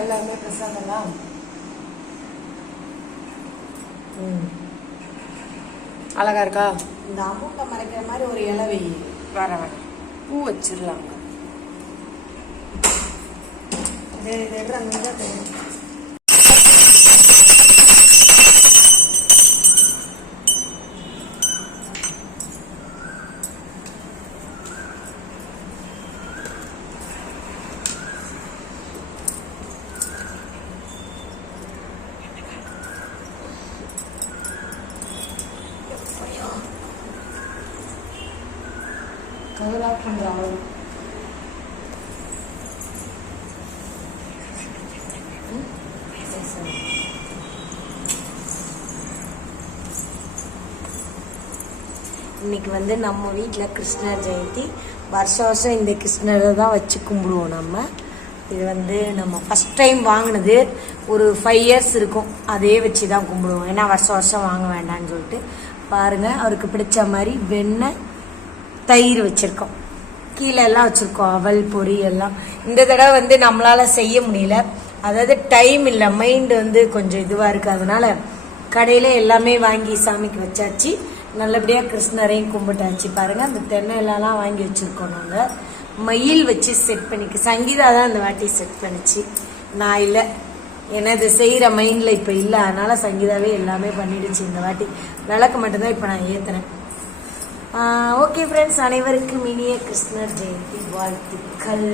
எல்லாமே பிரசாதம்லாம். அழகா இருக்கா? இந்த அமௌண்ட்டை மறைக்கிற மாதிரி ஒரு இலை வை. வர பூ வச்சிடலாங்க. அதெல்லாம் பண்ணுறாங்க. இன்னைக்கு வந்து நம்ம வீட்டில் கிருஷ்ணர் ஜெயந்தி. வருஷம் இந்த கிருஷ்ணரை தான் வச்சு கும்பிடுவோம் நம்ம. இது வந்து நம்ம ஃபஸ்ட் டைம் வாங்கினது. ஒரு 5 இயர்ஸ் இருக்கும். அதே வச்சு தான் கும்பிடுவோம். ஏன்னா வருஷம் வாங்க வேண்டாம்னு சொல்லிட்டு. பாருங்கள், அவருக்கு பிடிச்ச மாதிரி வெண்ணெய் தயிர் வச்சுருக்கோம். கீழே எல்லாம் வச்சுருக்கோம், அவல் பொடி எல்லாம். இந்த தடவை வந்து நம்மளால் செய்ய முடியல. அதாவது டைம் இல்லை, மைண்டு வந்து கொஞ்சம் இதுவாக இருக்குது. அதனால கடையில் எல்லாமே வாங்கி சாமிக்கு வச்சாச்சு. நல்லபடியாக கிருஷ்ணரையும் கும்பிட்டாச்சு. பாருங்கள், அந்த தென்னையிலலாம் வாங்கி வச்சுருக்கோம். நாங்கள் மயில் வச்சு செட் பண்ணிக்க. சங்கீதா தான் இந்த வாட்டி செட் பண்ணிச்சு, நான் இல்லை. ஏன்னா இது செய்கிற மைண்டில் இப்போ இல்லை. அதனால் சங்கீதாவே எல்லாமே பண்ணிடுச்சு. இந்த வாட்டி விளக்கு மட்டும்தான் இப்போ நான் ஏற்றுனேன். ஓகே ஃப்ரெண்ட்ஸ், அனைவருக்கும் இனிய கிருஷ்ணர் ஜெயந்தி வாழ்த்துக்கள்.